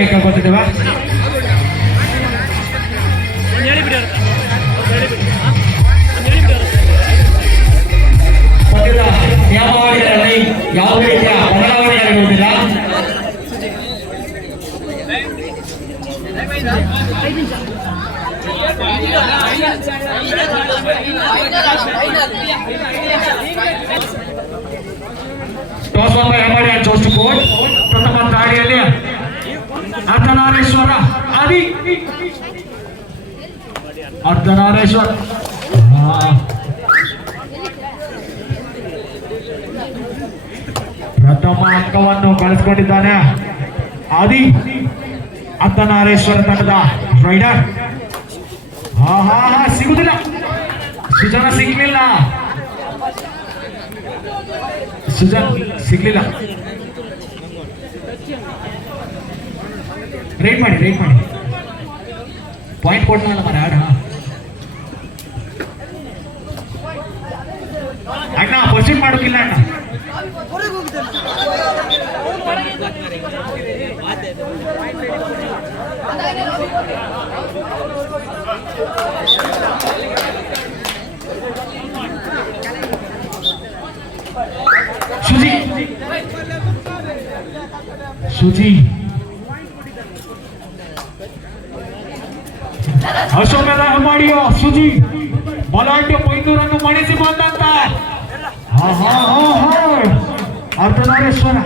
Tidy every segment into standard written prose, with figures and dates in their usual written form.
ಕೈ ಕಳ್ಕೊತಿದ್ದೇವ. ಪದ್ಯದ ನಿಯಮಾವಳಿಗಳಲ್ಲಿ ಯಾವುದೇ ರೀತಿಯ ಬದಲಾವಣೆ ಆಗಿರುವುದಿಲ್ಲ. Toss ball Hemmadi and chose to court. ಪ್ರಥಮ ದಾಳಿಯಲ್ಲಿ ಅರ್ಧನಾರೇಶ್ವರ ಆದಿ ಅರ್ಧನಾರೇಶ್ವರ ಪ್ರಥಮ ಅಂಕವನ್ನು ಗಳಿಸಿಕೊಂಡಿದ್ದಾನೆ. ಆದಿ ಅರ್ಧನಾರೇಶ್ವರ ತಂಡದ ರೈಡರ್. ಸಿಗುದಿಲ್ಲ, ಸುಜನ ಸಿಗ್ಲಿಲ್ಲ, ಸುಜನ್ ಸಿಗ್ಲಿಲ್ಲ. ರೇಟ್ ಮಾಡಿ ಪಾಯಿಂಟ್ ಕೊಡ್ತಾನಲ್ಲ ಮರ ಆಡ ಅಣ್ಣ ಪರ್ಸೆಂಟ್ ಮಾಡೋಕಿಲ್ಲ ಅಣ್ಣ. ಸುಜಿ ಅಶೋಕದ ಹೆಮ್ಮಾಡಿಯ ಸುಜಿ ಬಲಾಢ್ಯ ಬೈಂದೂರನ್ನು ಮಣಿಸಿ ಬಂದಂತ ಅರ್ಧನಾರೇಶ್ವರ.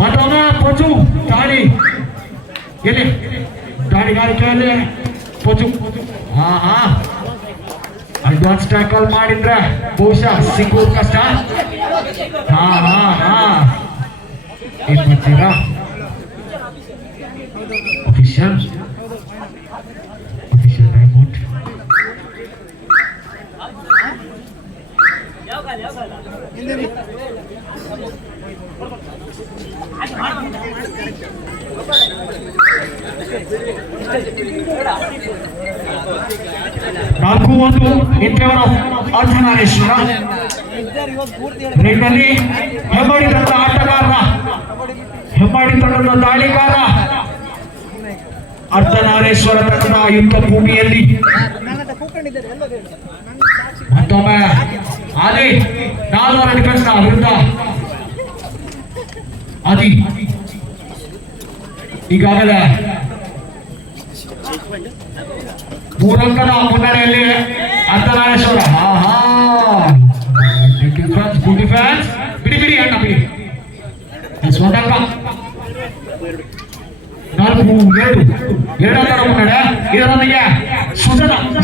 ಮತ್ತೊಮ್ಮೆ ಪೊಜು ದಾಳಿ ಎಲ್ಲಿ ದಾಳಿಗಾರಿಕೆಯಲ್ಲಿ ಪೊಜು ಅಡ್ವಾನ್ಸ್ ಟ್ಯಾಕಲ್ ಮಾಡಿದ್ರೆ ಬಹುಶಃ ಸಿಗೋದು ಕಷ್ಟ. ಏನ್ ಮಾಡ್ತೀರಾ ಅಫಿಷಿಯಲ್ ಟೈಮ್ ಔಟ್. ನಾಲ್ಕು ಒಂದು in favour of Ardhanareeshwara. ರೇಟ್ನಲ್ಲಿ Hemmadi ತಂಡದ ಆಟಗಾರ, ಹೆಮ್ಮಾಡಿ ತಂಡದ ದಾಳಿಗಾರ, ಅರ್ಧನಾರೇಶ್ವರ ತಂಡದ ಯುದ್ಧ ಭೂಮಿಯಲ್ಲಿ ಮತ್ತೊಮ್ಮೆ ಆದಿ 4 ಡಿಫೆನ್ಸ್ ನ ವಿರುದ್ಧ ಆದಿ ಈಗಾಗಲೇ 3 ಅಂಕದ ಮುನ್ನಡೆಯಲ್ಲಿ ಅರ್ಧನಾರೇಶ್ವರ. ಡಿಫೆನ್ಸ್ ಬಿಡಿ ಅಣ್ಣ ಬಿಡಿ. 1 ಅಂಕ 4-2 ಅಂಕದ ಮುನ್ನಡೆ. ಇದರೊಂದಿಗೆ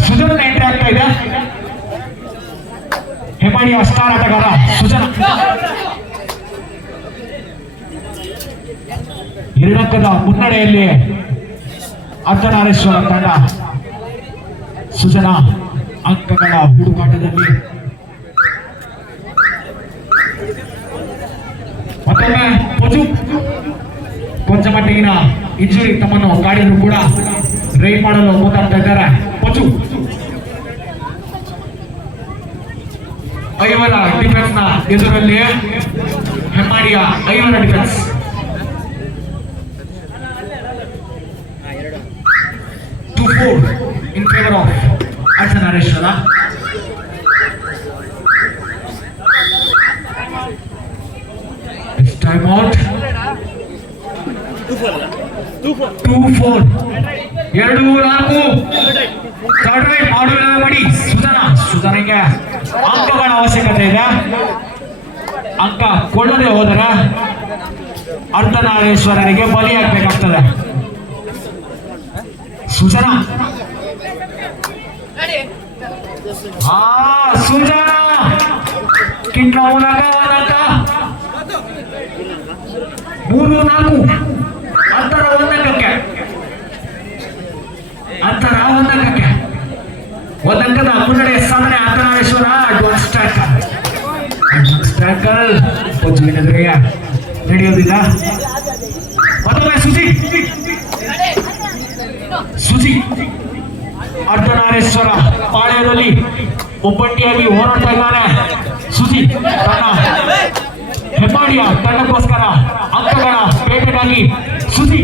ಸುಜನ ಎಂಟ್ರಿ ಆಗ್ತಾ ಇದೆ. ಹೆಮ್ಮಾಡಿಯ ಸ್ಟಾರ್ ಆಟಗಾರ ಸುಜನ 2 ಅಂಕದ ಮುನ್ನಡೆಯಲ್ಲಿ ಅರ್ಧನಾರೇಶ್ವರ ತಂಡ ಸುಜನ ಅಂಕಗಳ ಹುಡುಕಾಟದಲ್ಲಿ. ಮತ್ತೊಮ್ಮೆ ಪೊಜು ಕೊಂಚ ಮಟ್ಟಿಗಿನ ಇಂಜುರಿ ತಮ್ಮನ್ನು ಗಾಡಿಯನ್ನು ಕೂಡ ರೈಡ್ ಮಾಡಲು ಮುಂದಾಗ್ತಾ ಇದ್ದಾರೆ. ಪೊಜು ಐವರ ಡಿಫೆನ್ಸ್ ನ ಎದುರಲ್ಲಿ ಹೆಮ್ಮಾಡಿಯ ಐವರ defence. in favor of Ardhanareeshwara. It's time out. 2-4 2-4 third right ಮಾಡಿ ಸುಜನಿಗೆ ಅಂಕಗಳ ಅವಶ್ಯಕತೆ ಇದೆ. ಅಂಕ ಕೊಳ್ಳದೆ ಹೋದರೆ ಅರ್ಧನಾರೇಶ್ವರನಿಗೆ ಬಲಿಯಾಗಬೇಕಾಗ್ತದೆ. ಸುಜನ ಸುಜನ ಕಿಂಟ 3-4 ಅಂತರ 1 ಅಂಕಕ್ಕೆ 1 ಅಂಕದ ಮುನ್ನಡೆ ಸಾಧನೆ ಅರ್ಧನಾರೇಶ್ವರ. ಅಡ್ವಾನ್ಸ್ ಟ್ಯಾಕಲ್ ಪೊಜುವಿನ ಎದುರಿಗೆ ನಡೆಯೋದಿಲ್ಲ. ಮತ್ತೊಮ್ಮೆ ಸುಜಿ ಅರ್ಧನಾರೇಶ್ವರ ಪಾಳ್ಯದಲ್ಲಿ ಒಬ್ಬಟ್ಟಿಯಾಗಿ ಹೋರಾಡ್ತಾ ಇದ್ದಾನೆ. ಸುಜಿ ತನ್ನ ಹೆಮ್ಮಾಡಿಯ ತಂಡಕ್ಕೋಸ್ಕರ ಅಂಕಗಳ ಬೇಟೆಗಾಗಿ ಸುದ್ದಿ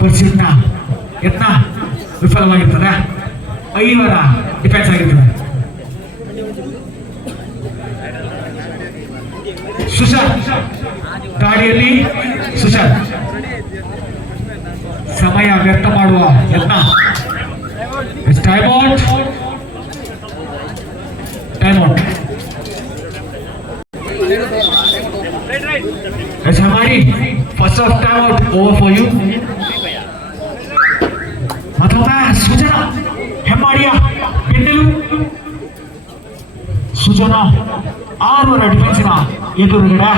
ಪರಿಶೀಲನಾ ಯತ್ನ ವಿಫಲವಾಗಿರ್ತದೆ. ಐವರ ಡಿಫೆನ್ಸ್ ಆಗಿರ್ತದೆ. ಸುಶಾಂತ್ ಗಾಡಿಯಲ್ಲಿ ಸುಶಾಂತ್ ಸಮಯ ವ್ಯರ್ಥ ಮಾಡುವ ಯತ್ನ. Time out. ಮಾಡಿ first of time out over for you. ಮತ್ತೊಮ್ಮೆ ಸುಜನ ಹೆಮ್ಮಾಡಿಯ ಬೆನ್ನೆಲು. ಸುಜನ 6 ಡಿಫೆನ್ಸಿನ ಎದುರುಗಡೆ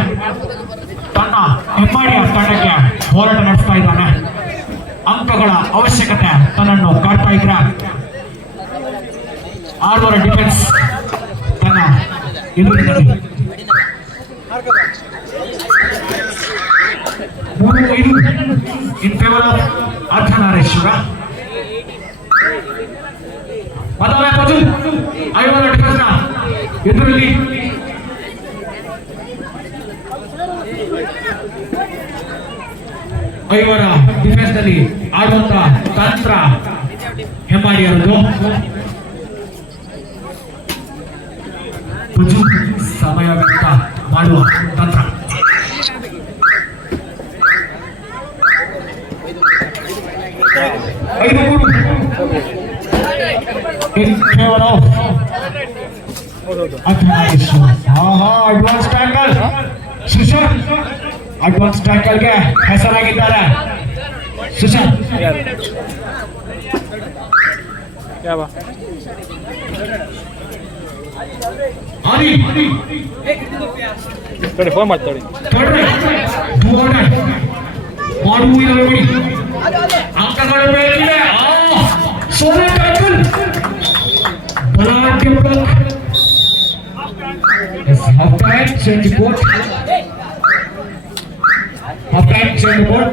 ತನ್ನ ಹೆಮ್ಮಾಡಿಯ ತಂಡಕ್ಕೆ ಹೋರಾಟ ನಡೆಸ್ತಾ ಇದ್ದಾನೆ. ಅಂಕಗಳ ಅವಶ್ಯಕತೆ ತನ್ನನ್ನು ಕಾಡ್ತಾ ಇದ್ರೆ 6 ಡಿಫೆನ್ಸ್ ತನ್ನ ಎದುರಿನಲ್ಲಿ 3-5 ಇನ್ ಫೇವರ್ ಆಫ್ ಅರ್ಧನಾರೇಶ್ವರ. ಮತ್ತೊಮ್ಮೆ 5 ಡಿಫೆನ್ಸ್ ನ ಎದುರಲ್ಲಿ ಐವರ ಡಿಫೆನ್ಸ್ ನಲ್ಲಿ ಆಡುವಂತ ತಂತ್ರ ಹೆಮ್ಮಾಡಿಯರದು. ಸಮಯ ವ್ಯರ್ಥ ಮಾಡುವ ತಂತ್ರ. 5-3 in favor of Athanayesh. Advance tackle Sushant. Advance ಟ್ಯಾಕಲ್ಗೆ ಹೆಸರಾಗಿದ್ದಾರೆ ಸುಶಾಂತ್. ಆದಿ ಫೋನ್ ಮಾಡ್ತಾಳೆ ಮಾಡುವ ಅಂಕಗಳು ಬೇಕಿದೆ. ಸೋಲೆ ಟ್ಯಾಕಲ್ ಬಲಾಢ್ಯ block. Half time change board. Half time change board.